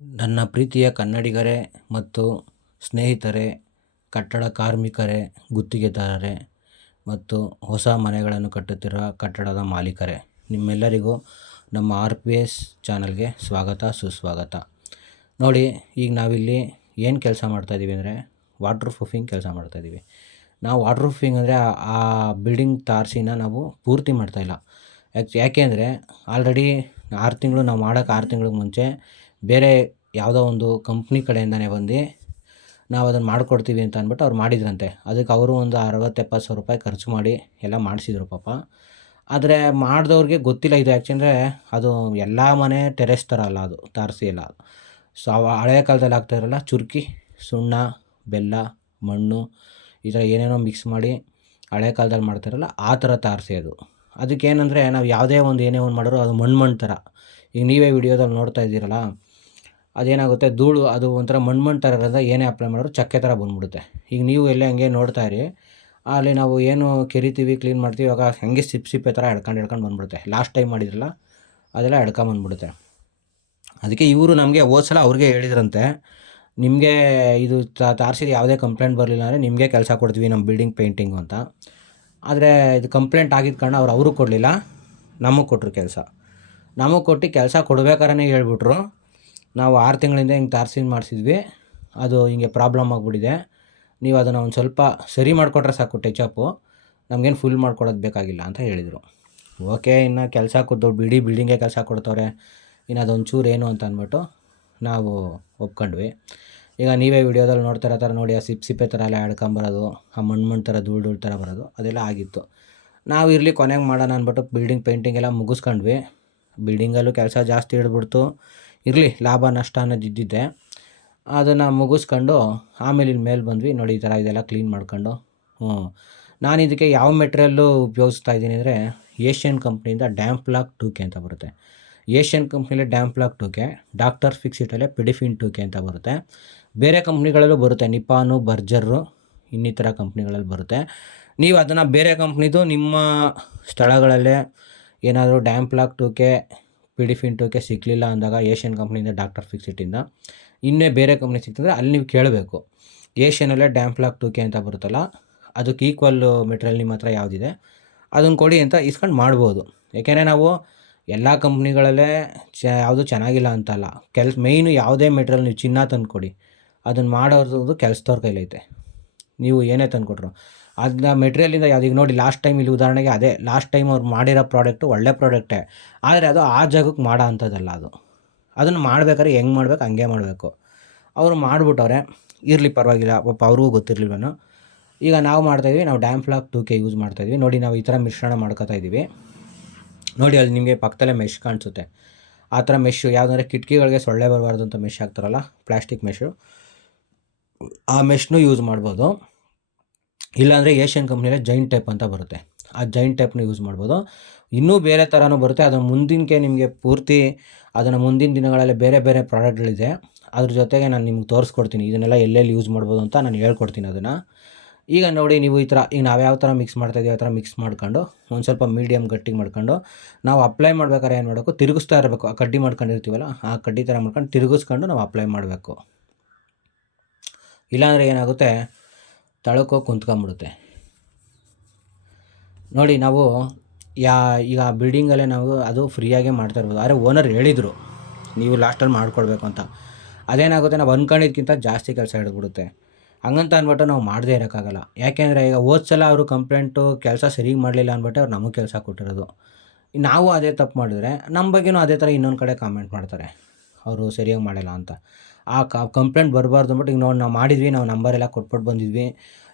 ನನ್ನ ಪ್ರೀತಿಯ ಕನ್ನಡಿಗರೇ ಮತ್ತು ಸ್ನೇಹಿತರೇ, ಕಟ್ಟಡ ಕಾರ್ಮಿಕರೇ, ಗುತ್ತಿಗೆದಾರರೇ ಮತ್ತು ಹೊಸ ಮನೆಗಳನ್ನು ಕಟ್ಟುತ್ತಿರುವ ಕಟ್ಟಡದ ಮಾಲೀಕರೇ, ನಿಮ್ಮೆಲ್ಲರಿಗೂ ನಮ್ಮ ಆರ್ ಪಿ ಎಸ್ ಚಾನಲ್ಗೆ ಸ್ವಾಗತ, ಸುಸ್ವಾಗತ. ನೋಡಿ, ಈಗ ನಾವಿಲ್ಲಿ ಏನು ಕೆಲಸ ಮಾಡ್ತಾಯಿದ್ದೀವಿ ಅಂದರೆ ವಾಟ್ರ್ ಪ್ರೂಫಿಂಗ್ ಕೆಲಸ ಮಾಡ್ತಾಯಿದ್ದೀವಿ ನಾವು ವಾಟ್ರ್ ಪ್ರೂಫಿಂಗ್ ಅಂದರೆ ಆ ಬಿಲ್ಡಿಂಗ್ ತಾರಸಿನ ನಾವು ಪೂರ್ತಿ ಮಾಡ್ತಾಯಿಲ್ಲ ಯಾಕೆ ಅಂದರೆ ಆಲ್ರೆಡಿ ಆರು ತಿಂಗಳು ನಾವು ಮಾಡೋಕೆ ಆರು ತಿಂಗಳಿಗೆ ಮುಂಚೆ ಬೇರೆ ಯಾವುದೋ ಒಂದು ಕಂಪ್ನಿ ಕಡೆಯಿಂದನೇ ಬಂದು ನಾವು ಅದನ್ನು ಮಾಡಿಕೊಡ್ತೀವಿ ಅಂತ ಅಂದ್ಬಿಟ್ಟು ಅವ್ರು ಮಾಡಿದ್ರಂತೆ. ಅದಕ್ಕೆ ಅವರು ಒಂದು ಅರವತ್ತು, ಎಪ್ಪತ್ತು ಸಾವಿರ ರೂಪಾಯಿ ಖರ್ಚು ಮಾಡಿ ಎಲ್ಲ ಮಾಡಿಸಿದ್ರು ಪಾಪ. ಆದರೆ ಮಾಡಿದವ್ರಿಗೆ ಗೊತ್ತಿಲ್ಲ ಇದು ಯಾಕೆಂದರೆ ಅದು ಎಲ್ಲ ಮನೆ ಟೆರೆಸ್ ಥರ ಅಲ್ಲ ಅದು, ತಾರಸಿ ಎಲ್ಲ. ಸೊ ಅವ ಹಳೆಯ ಕಾಲದಲ್ಲಿ ಆಗ್ತಾಯಿರಲ್ಲ ಚುರ್ಕಿ, ಸುಣ್ಣ, ಬೆಲ್ಲ, ಮಣ್ಣು, ಈ ಥರ ಏನೇನೋ ಮಿಕ್ಸ್ ಮಾಡಿ ಹಳೆ ಕಾಲದಲ್ಲಿ ಮಾಡ್ತಾರಲ್ಲ ಆ ಥರ ತಾರಸಿ ಅದು. ಅದಕ್ಕೇನಂದರೆ ನಾವು ಯಾವುದೇ ಒಂದು ಏನೇ ಒಂದು ಮಾಡಿದ್ರು ಅದು ಮಣ್ಣು ಮಣ್ಣು ಥರ. ಈಗ ನೀವೇ ವಿಡಿಯೋದಲ್ಲಿ ನೋಡ್ತಾ ಇದ್ದೀರಲ್ಲ ಅದೇನಾಗುತ್ತೆ? ಧೂಳು, ಅದು ಒಂಥರ ಮಣ್ಣು ಮಣ್ಣು ಥರ ಇರೋದ್ರಿಂದ ಏನೇ ಅಪ್ಲೈ ಮಾಡಿದ್ರು ಚಕ್ಕೆ ಥರ ಬಂದ್ಬಿಡುತ್ತೆ. ಈಗ ನೀವು ಎಲ್ಲೇ ಹಂಗೆ ನೋಡ್ತಾ ಇರಿ, ಅಲ್ಲಿ ನಾವು ಏನು ಕೆರಿತೀವಿ ಕ್ಲೀನ್ ಮಾಡ್ತೀವಿ, ಇವಾಗ ಹಾಗೆ ಸಿಪ್ಪೆ ಸಿಪ್ಪೆ ಥರ ಎಡ್ಕೊಂಡು ಎಳ್ಕೊಂಡು ಬಂದ್ಬಿಡುತ್ತೆ. ಲಾಸ್ಟ್ ಟೈಮ್ ಮಾಡಿದ್ರಲ್ಲ, ಅದೆಲ್ಲ ಎಳ್ಕೊಂಬಂದ್ಬಿಡುತ್ತೆ ಅದಕ್ಕೆ ಇವರು ನಮಗೆ ಹೋದ ಸಲ ಅವ್ರಿಗೆ ಹೇಳಿದ್ರಂತೆ, ನಿಮಗೆ ಇದು ತಾರ್ಸಿದ ಯಾವುದೇ ಕಂಪ್ಲೇಂಟ್ ಬರಲಿಲ್ಲ ಅಂದರೆ ನಿಮಗೆ ಕೆಲಸ ಕೊಡ್ತೀವಿ ನಮ್ಮ ಬಿಲ್ಡಿಂಗ್ ಪೇಂಟಿಂಗು ಅಂತ. ಆದರೆ ಇದು ಕಂಪ್ಲೇಂಟ್ ಆಗಿದ್ದ ಕಾರಣ ಅವ್ರು, ಅವರು ಕೊಡಲಿಲ್ಲ, ನಮಗೆ ಕೊಟ್ಟರು ಕೆಲಸ. ನಮಗೆ ಕೊಟ್ಟು ಕೆಲಸ ಕೊಡ್ಬೇಕಾರೇ ಹೇಳ್ಬಿಟ್ರು. ನಾವು ಆರು ತಿಂಗಳಿಂದ ಹಿಂಗೆ ತಾರ್ಸಿಂಗ್ ಮಾಡಿಸಿದ್ವಿ. ಅದು ಹಿಂಗೆ ಪ್ರಾಬ್ಲಮ್ ಆಗಿಬಿಟ್ಟಿದೆ. ನೀವು ಅದನ್ನು ಒಂದು ಸ್ವಲ್ಪ ಸರಿ ಮಾಡಿಕೊಟ್ರೆ ಸಾಕು ಟೆಚಪ್ಪು ನಮಗೇನು ಫುಲ್ ಮಾಡ್ಕೊಡೋದು ಬೇಕಾಗಿಲ್ಲ ಅಂತ ಹೇಳಿದರು. ಓಕೆ, ಇನ್ನು ಕೆಲಸ ಕೊಟ್ಟು ಬಿಡಿ ಬಿಲ್ಡಿಂಗೇ ಕೆಲಸ ಕೊಡ್ತವ್ರೆ, ಇನ್ನು ಅದೊಂದು ಚೂರು ಏನು ಅಂತ ಅಂದ್ಬಿಟ್ಟು ನಾವು ಒಪ್ಕೊಂಡ್ವಿ. ಈಗ ನೀವೇ ವಿಡಿಯೋದಲ್ಲಿ ನೋಡ್ತಾ ಇರೋ ಥರ ನೋಡಿ, ಆ ಸಿಪ್ಪೆ ಸಿಪ್ಪೆ ಥರ ಎಲ್ಲ ಆಡ್ಕೊಂಬರೋದು, ಆ ಮಣ್ಣು ಮಣ್ಣು ಥರ ಧೂಳು ಧೂಳು ಥರ ಬರೋದು, ಅದೆಲ್ಲ ಆಗಿತ್ತು. ನಾವು ಇರಲಿ ಕೊನೆಗೆ ಮಾಡೋಣ ಅಂದ್ಬಿಟ್ಟು ಬಿಲ್ಡಿಂಗ್ ಪೇಂಟಿಂಗ್ ಎಲ್ಲ ಮುಗಿಸ್ಕೊಂಡ್ವಿ. ಬಿಲ್ಡಿಂಗಲ್ಲೂ ಕೆಲಸ ಜಾಸ್ತಿ ಹಿಡ್ಬಿಡ್ತು ಇರಲಿ, ಲಾಭ, ನಷ್ಟ ಅನ್ನೋದು ಇದ್ದಿದ್ದೆ ಅದನ್ನು ಮುಗಿಸ್ಕೊಂಡು ಆಮೇಲೆ ಇಲ್ಲಿ ಮೇಲೆ ಬಂದ್ವಿ. ನೋಡಿ, ಈ ಥರ ಇದೆಲ್ಲ ಕ್ಲೀನ್ ಮಾಡ್ಕೊಂಡು. ಹ್ಞೂ. ನಾನು ಇದಕ್ಕೆ ಯಾವ ಮೆಟ್ರಿಯಲ್ಲು ಉಪಯೋಗಿಸ್ತಾ ಇದ್ದೀನಿ ಅಂದರೆ ಏಷ್ಯನ್ ಕಂಪ್ನಿಯಿಂದ ಡ್ಯಾಂಪ್ ಲಾಕ್ ಟೂ ಕೆ ಅಂತ ಬರುತ್ತೆ. Asian ಕಂಪ್ನಿಲೇ damp lock two K doctor ಫಿಕ್ಸಿಟಲ್ಲೇ ಪಿಡಿಫಿನ್ ಟೂ ಕೆ ಅಂತ ಬರುತ್ತೆ. ಬೇರೆ ಕಂಪ್ನಿಗಳಲ್ಲೂ ಬರುತ್ತೆ. ನಿಪಾನು ಬರ್ಜರು ಇನ್ನಿತರ ಕಂಪ್ನಿಗಳಲ್ಲಿ ಬರುತ್ತೆ. ನೀವು ಅದನ್ನು ಬೇರೆ ಕಂಪ್ನಿದು ನಿಮ್ಮ ಸ್ಥಳಗಳಲ್ಲೇ ಏನಾದರೂ damp lock two D two K ಸಿಗಲಿಲ್ಲ ಅಂದಾಗ ಏಷ್ಯನ್ ಕಂಪ್ನಿಯಿಂದ ಡಾಕ್ಟರ್ ಫಿಕ್ಸಿಟಿಂದ ಇನ್ನೇ ಬೇರೆ ಕಂಪ್ನಿ ಸಿಗ್ತಂದರೆ ಅಲ್ಲಿ ನೀವು ಕೇಳಬೇಕು. ಏಷ್ಯನಲ್ಲೇ ಡ್ಯಾಮ್ ಫ್ಲಾಕ್ ಟೂ ಕೆ ಅಂತ ಬರುತ್ತಲ್ಲ, ಅದಕ್ಕೆ ಈಕ್ವಲ್ ಮೆಟೀರಿಯಲ್ ನಿಮ್ಮ ಹತ್ರ ಯಾವುದಿದೆ, ಅದನ್ನು ಕೊಡಿ ಅಂತ ಇಸ್ಕೊಂಡು ಮಾಡ್ಬೋದು. ಏಕೆಂದರೆ ನಾವು ಎಲ್ಲ ಕಂಪ್ನಿಗಳಲ್ಲೇ ಚ, ಯಾವುದು ಚೆನ್ನಾಗಿಲ್ಲ ಅಂತಲ್ಲ. ಕೆಲ್ಸ ಮೇಯ್ನು ಯಾವುದೇ ಮೆಟೀರಿಯಲ್ ನೀವು ಚಿನ್ನ ತಂದುಕೊಡಿ. ಅದನ್ನು ಮಾಡೋದು ಕೆಲಸದವ್ರ ಕೈಲೈತೆ. ನೀವು ಏನೇ ತಂದು ಕೊಟ್ಟರು ಅದನ್ನ ಮೆಟೀರಿಯಲಿಂದ ಯಾವ್ದು, ಈಗ ನೋಡಿ ಲಾಸ್ಟ್ ಟೈಮ್ ಇಲ್ಲಿ ಉದಾಹರಣೆಗೆ ಅದೇ ಲಾಸ್ಟ್ ಟೈಮ್ ಅವ್ರು ಮಾಡಿರೋ ಪ್ರಾಡಕ್ಟು ಒಳ್ಳೆ ಪ್ರಾಡಕ್ಟೇ ಆದರೆ ಅದು ಆ ಜಾಗಕ್ಕೆ ಮಾಡೋ ಅಂಥದ್ದಲ್ಲ ಅದು. ಅದನ್ನು ಮಾಡ್ಬೇಕಾದ್ರೆ ಹೆಂಗೆ ಮಾಡ್ಬೇಕು, ಹಂಗೆ ಮಾಡಬೇಕು. ಅವರು ಮಾಡಿಬಿಟ್ಟವ್ರೆ, ಇರಲಿ ಪರವಾಗಿಲ್ಲ, ಪಾಪ ಅವ್ರಿಗೂ ಗೊತ್ತಿರಲಿಲ್ವೇನೋ. ಈಗ ನಾವು ಮಾಡ್ತಾಯಿದ್ವಿ ನಾವು damp lock two K use ಮಾಡ್ತಾಯಿದ್ವಿ ನೋಡಿ, ನಾವು ಈ ಥರ ಮಿಶ್ರಣ ಮಾಡ್ಕೊತಾ ಇದ್ದೀವಿ ನೋಡಿ, ಅಲ್ಲಿ ನಿಮಗೆ ಪಕ್ಕದಲ್ಲೇ ಮೆಶ್ ಕಾಣಿಸುತ್ತೆ. ಆ ಥರ ಮೆಶ್ಶು ಯಾವುದಂದ್ರೆ ಕಿಟಕಿಗಳಿಗೆ ಸೊಳ್ಳೆ ಬರಬಾರ್ದು ಅಂತ ಮೆಶ್ ಹಾಕ್ತಾರಲ್ಲ ಪ್ಲಾಸ್ಟಿಕ್ ಮೆಶ್ಶು ಆ ಮೆಶ್ನೂ ಯೂಸ್ ಮಾಡ್ಬೋದು. ಇಲ್ಲಾಂದರೆ ಏಷ್ಯನ್ ಕಂಪ್ನಿಯಲ್ಲಿ ಜೈಂಟ್ ಟೈಪ್ ಅಂತ ಬರುತ್ತೆ. ಆ ಜೈಂಟ್ ಟೈಪ್ನ ಯೂಸ್ ಮಾಡ್ಬೋದು. ಇನ್ನೂ ಬೇರೆ ಥರನೂ ಬರುತ್ತೆ. ಅದು ಮುಂದಿನಕ್ಕೆ ನಿಮಗೆ ಪೂರ್ತಿ, ಅದನ್ನು ಮುಂದಿನ ದಿನಗಳಲ್ಲಿ ಬೇರೆ ಬೇರೆ ಪ್ರಾಡಕ್ಟ್ಗಳಿದೆ. ಅದ್ರ ಜೊತೆಗೆ ನಾನು ನಿಮ್ಗೆ ತೋರಿಸ್ಕೊಡ್ತೀನಿ. ಇದನ್ನೆಲ್ಲ ಎಲ್ಲೆಲ್ಲಿ ಯೂಸ್ ಮಾಡ್ಬೋದು ಅಂತ ನಾನು ಹೇಳ್ಕೊಡ್ತೀನಿ ಅದನ್ನು. ಈಗ ನೋಡಿ ನೀವು ಈ ಥರ ಈಗ ನಾವು ಯಾವ ಥರ ಮಿಕ್ಸ್ ಮಾಡ್ತಾಯಿದ್ದೀವಿ ಆ ಥರ ಮಿಕ್ಸ್ ಮಾಡ್ಕೊಂಡು, ಒಂದು ಸ್ವಲ್ಪ ಮೀಡಿಯಮ್ ಗಟ್ಟಿಗೆ ಮಾಡ್ಕೊಂಡು, ನಾವು ಅಪ್ಲೈ ಮಾಡ್ಬೇಕಾದ್ರೆ ಏನು ಮಾಡಬೇಕು? ತಿರುಗಿಸ್ತಾ ಇರಬೇಕು. ಆ ಕಡ್ಡಿ ಮಾಡ್ಕೊಂಡಿರ್ತೀವಲ್ಲ, ಆ ಕಡ್ಡಿ ಥರ ಮಾಡ್ಕೊಂಡು ತಿರುಗಿಸ್ಕೊಂಡು ನಾವು ಅಪ್ಲೈ ಮಾಡಬೇಕು. ಇಲ್ಲಾಂದರೆ ಏನಾಗುತ್ತೆ? ತಳಕ್ಕೆ ಕುಂತ್ಕೊಂಬಿಡುತ್ತೆ. ನೋಡಿ ನಾವು ಯಾ, ಈಗ ಬಿಲ್ಡಿಂಗಲ್ಲೇ ನಾವು ಅದು ಫ್ರೀಯಾಗೆ ಮಾಡ್ತಾ ಇರ್ಬೋದು ಆದರೆ ಓನರ್ ಹೇಳಿದರು, ನೀವು ಲಾಸ್ಟಲ್ಲಿ ಮಾಡ್ಕೊಳ್ಬೇಕು ಅಂತ. ಅದೇನಾಗುತ್ತೆ, ನಾವು ಅಂದ್ಕೊಂಡಿದ್ಕಿಂತ ಜಾಸ್ತಿ ಕೆಲಸ ಹಿಡಿದ್ಬಿಡುತ್ತೆ. ಹಂಗಂತ ಅಂದ್ಬಿಟ್ಟು ನಾವು ಮಾಡದೇ ಇರೋಕ್ಕಾಗಲ್ಲ. ಯಾಕೆಂದರೆ ಈಗ ಸಲ ಅವರು ಕಂಪ್ಲೇಂಟು, ಕೆಲಸ ಸರಿಗೆ ಮಾಡಲಿಲ್ಲ ಅಂದ್ಬಿಟ್ಟು ಅವ್ರು ನಮಗೆ ಕೆಲಸ ಕೊಟ್ಟಿರೋದು. ನಾವು ಅದೇ ತಪ್ಪು ಮಾಡಿದ್ರೆ ನಮ್ಮ ಬಗ್ಗೆನೂ ಅದೇ ಥರ ಇನ್ನೊಂದು ಕಡೆ ಕಾಮೆಂಟ್ ಮಾಡ್ತಾರೆ. ಅವರು ಸರಿಯಾಗಿ ಮಾಡಿಲ್ಲ ಅಂತ. ಆ ಕಂಪ್ಲೇಂಟ್ ಬರಬಾರ್ದು ಅಂದ್ಬಿಟ್ಟು ಈಗ ನೋಡಿ ನಾವು ಮಾಡಿದ್ವಿ, ನಾವು ನಂಬರೆಲ್ಲ ಕೊಟ್ಬಿಟ್ಟು ಬಂದಿದ್ವಿ.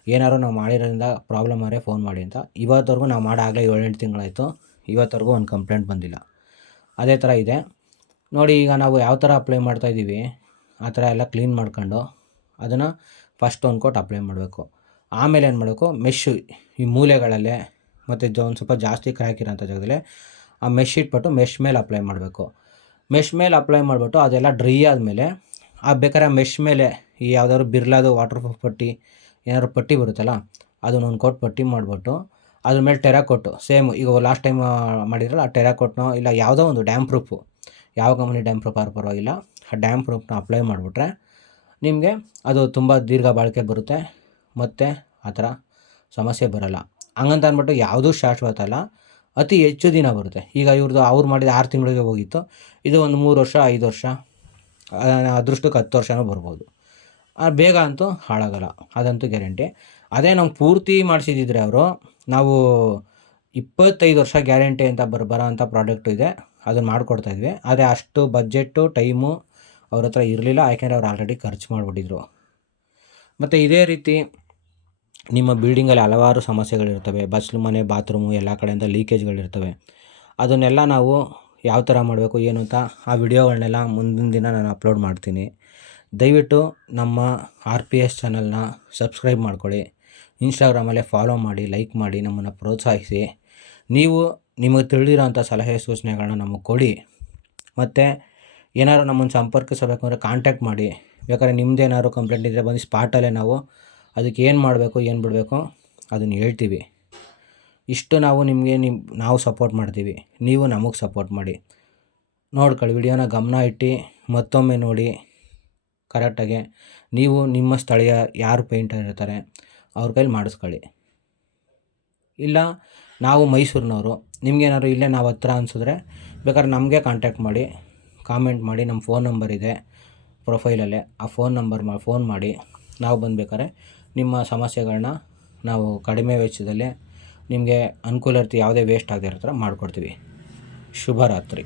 ಏನಾದ್ರು ನಾವು ಮಾಡಿರೋದ್ರಿಂದ ಪ್ರಾಬ್ಲಮ್ ಆದರೆ ಫೋನ್ ಮಾಡಿ ಅಂತ. ಇವತ್ತವರೆಗೂ ನಾವು ಮಾಡಾಗಲೇ ಏಳೆಂಟು ತಿಂಗಳಾಯಿತು. ಇವತ್ತವರೆಗೂ ಒಂದು ಕಂಪ್ಲೇಂಟ್ ಬಂದಿಲ್ಲ. ಅದೇ ಥರ ಇದೆ. ನೋಡಿ ಈಗ ನಾವು ಯಾವ ಥರ ಅಪ್ಲೈ ಮಾಡ್ತಾಯಿದ್ದೀವಿ ಆ ಥರ ಎಲ್ಲ ಕ್ಲೀನ್ ಮಾಡ್ಕೊಂಡು ಅದನ್ನು ಫಸ್ಟ್ ಒಂದು ಕೋಟ್ ಅಪ್ಲೈ ಮಾಡಬೇಕು. ಆಮೇಲೆ ಏನು ಮಾಡಬೇಕು? ಮೆಶ್ಶು ಈ ಮೂಲೆಗಳಲ್ಲೇ ಮತ್ತು ಜ, ಒಂದು ಸ್ವಲ್ಪ ಜಾಸ್ತಿ ಕ್ರ್ಯಾಕ್ ಇರೋಂಥ ಜಾಗದಲ್ಲಿ ಆ ಮೆಶ್ ಇಟ್ಬಿಟ್ಟು ಮೆಶ್ ಮೇಲೆ ಅಪ್ಲೈ ಮಾಡಬೇಕು. ಮೆಶ್ ಮೇಲೆ ಅಪ್ಲೈ ಮಾಡಿಬಿಟ್ಟು ಅದೆಲ್ಲ ಡ್ರೈ ಆದಮೇಲೆ ಆ ಬೇಕಾದ್ರೆ ಆ ಮೆಶ್ ಮೇಲೆ ಈ ಯಾವ್ದಾದ್ರು ಬಿರ್ಲಾದು ವಾಟರ್ ಪ್ರೂಫ್ ಪಟ್ಟಿ, ಏನಾದ್ರು ಪಟ್ಟಿ ಬರುತ್ತಲ್ಲ, ಅದನ್ನ ಒಂದು ಕೋಟ್ ಪಟ್ಟಿ ಮಾಡಿಬಿಟ್ಟು ಅದ್ರ ಮೇಲೆ ಟೆರಾಕೋಟು ಸೇಮ್ ಈಗ ಲಾಸ್ಟ್ ಟೈಮ್ ಮಾಡಿದ್ರಲ್ಲ, ಆ ಟೆರಾಕೋಟ್ನೋ ಇಲ್ಲ ಯಾವುದೋ ಒಂದು ಡ್ಯಾಮ್ ಪ್ರೂಫು ಯಾವ ಕಂಪ್ನಿ ಡ್ಯಾಮ್ ಪ್ರೂಫ್ ಆದ್ರೂ ಪರವಾಗಿಲ್ಲ, ಆ ಡ್ಯಾಮ್ ಪ್ರೂಫ್ನ ಅಪ್ಲೈ ಮಾಡಿಬಿಟ್ರೆ ನಿಮಗೆ ಅದು ತುಂಬ ದೀರ್ಘ ಬಾಳಿಕೆ ಬರುತ್ತೆ, ಮತ್ತು ಆ ಥರ ಸಮಸ್ಯೆ ಬರೋಲ್ಲ. ಹಂಗಂತ ಅಂದ್ಬಿಟ್ಟು ಯಾವುದೂ ಶಾಶ್ವತ ಅಲ್ಲ, ಅತಿ ಹೆಚ್ಚು ದಿನ ಬರುತ್ತೆ. ಈಗ ಇವ್ರದ್ದು ಅವ್ರು ಮಾಡಿದ ಆರು ತಿಂಗಳಿಗೆ ಹೋಗಿತ್ತು, ಇದು ಒಂದು ಮೂರು ವರ್ಷ, ಐದು ವರ್ಷ ಅದೃಷ್ಟಕ್ಕೆ ಹತ್ತು ವರ್ಷನೂ ಬರ್ಬೋದು. ಬೇಗ ಅಂತೂ ಹಾಳಾಗಲ್ಲ, ಅದಂತೂ ಗ್ಯಾರಂಟಿ. ಅದೇ ನಾವು ಪೂರ್ತಿ ಮಾಡಿಸಿದ್ರೆ ಅವರು, ನಾವು ಇಪ್ಪತ್ತೈದು ವರ್ಷ ಗ್ಯಾರಂಟಿ ಅಂತ ಬರ್ ಬರೋ ಅಂಥ ಪ್ರಾಡಕ್ಟ್ ಇದೆ, ಅದನ್ನು ಮಾಡಿಕೊಡ್ತಾಯಿದ್ವಿ ಆದರೆ ಅಷ್ಟು ಬಜೆಟ್ಟು, ಟೈಮು ಅವ್ರ ಹತ್ರ ಇರಲಿಲ್ಲ, ಯಾಕೆಂದರೆ ಅವ್ರು ಆಲ್ರೆಡಿ ಖರ್ಚು ಮಾಡಿಬಿಟ್ಟಿದ್ರು. ಮತ್ತು ಇದೇ ರೀತಿ ನಿಮ್ಮ ಬಿಲ್ಡಿಂಗಲ್ಲಿ ಹಲವಾರು ಸಮಸ್ಯೆಗಳಿರ್ತವೆ. ಬಸ್ಲು ಮನೆ, ಬಾತ್ರೂಮು, ಎಲ್ಲ ಕಡೆಯಿಂದ ಲೀಕೇಜ್ಗಳಿರ್ತವೆ ಅದನ್ನೆಲ್ಲ ನಾವು ಯಾವ ಥರ ಮಾಡಬೇಕು, ಏನು ಅಂತ ಆ ವಿಡಿಯೋಗಳನ್ನೆಲ್ಲ ಮುಂದಿನ ದಿನ ನಾನು ಅಪ್ಲೋಡ್ ಮಾಡ್ತೀನಿ. ದಯವಿಟ್ಟು ನಮ್ಮ ಆರ್ ಪಿ ಎಸ್ ಚಾನಲ್ನ ಸಬ್ಸ್ಕ್ರೈಬ್ ಮಾಡ್ಕೊಳ್ಳಿ. ಇನ್ಸ್ಟಾಗ್ರಾಮಲ್ಲೇ ಫಾಲೋ ಮಾಡಿ ಲೈಕ್ ಮಾಡಿ, ನಮ್ಮನ್ನು ಪ್ರೋತ್ಸಾಹಿಸಿ. ನೀವು ನಿಮಗೆ ತಿಳಿದಿರೋಂಥ ಸಲಹೆ ಸೂಚನೆಗಳನ್ನ ನಮಗೆ ಕೊಡಿ. ಮತ್ತು ಏನಾದ್ರು ನಮ್ಮನ್ನು ಸಂಪರ್ಕಿಸಬೇಕು ಅಂದರೆ ಕಾಂಟ್ಯಾಕ್ಟ್ ಮಾಡಿ. ಬೇಕಾದ್ರೆ ನಿಮ್ಮದೇನಾದ್ರು ಕಂಪ್ಲೇಂಟ್ ಇದ್ದರೆ ಬಂದು ಸ್ಪಾಟಲ್ಲೇ ನಾವು ಅದಕ್ಕೆ ಏನು ಮಾಡಬೇಕು, ಏನು ಬಿಡಬೇಕು ಅದನ್ನು ಹೇಳ್ತೀವಿ. ಇಷ್ಟು ನಾವು ನಿಮಗೆ ನಿಮ್ಮ ನಾವು ಸಪೋರ್ಟ್ ಮಾಡ್ತೀವಿ. ನೀವು ನಮಗೆ ಸಪೋರ್ಟ್ ಮಾಡಿ. ನೋಡ್ಕೊಳ್ಳಿ, ವಿಡಿಯೋನ ಗಮನ ಇಟ್ಟು ಮತ್ತೊಮ್ಮೆ ನೋಡಿ ಕರೆಕ್ಟಾಗಿ ನೀವು ನಿಮ್ಮ ಸ್ಥಳೀಯ ಯಾರು ಪೇಂಟರ್ ಇರ್ತಾರೆ, ಅವ್ರ ಕೈಲಿ ಮಾಡಿಸ್ಕೊಳ್ಳಿ. ಇಲ್ಲ, ನಾವು ಮೈಸೂರಿನವರು ನಿಮ್ಗೇನಾದ್ರು ಇಲ್ಲೇ ನಾವು ಹತ್ರ ಅನಿಸಿದ್ರೆ ಬೇಕಾದ್ರೆ ನಮಗೆ ಕಾಂಟ್ಯಾಕ್ಟ್ ಮಾಡಿ ಕಾಮೆಂಟ್ ಮಾಡಿ ನಮ್ಮ ಫೋನ್ ನಂಬರ್ ಇದೆ ಪ್ರೊಫೈಲಲ್ಲೇ ಆ ಫೋನ್ ನಂಬರ್ ಮಾ ಫೋನ್ ಮಾಡಿ, ನಾವು ಬಂದು ಬೇಕಾದ್ರೆ ನಿಮ್ಮ ಸಮಸ್ಯೆಗಳನ್ನ ನಾವು ಕಡಿಮೆ ವೆಚ್ಚದಲ್ಲಿ ನಿಮಗೆ ಅನುಕೂಲ ಇರ್ತೀವಿ ಯಾವುದೇ ವೇಸ್ಟ್ ಆಗದೆ ಇರೋ ಥರ ಮಾಡಿಕೊಡ್ತೀವಿ. ಶುಭರಾತ್ರಿ.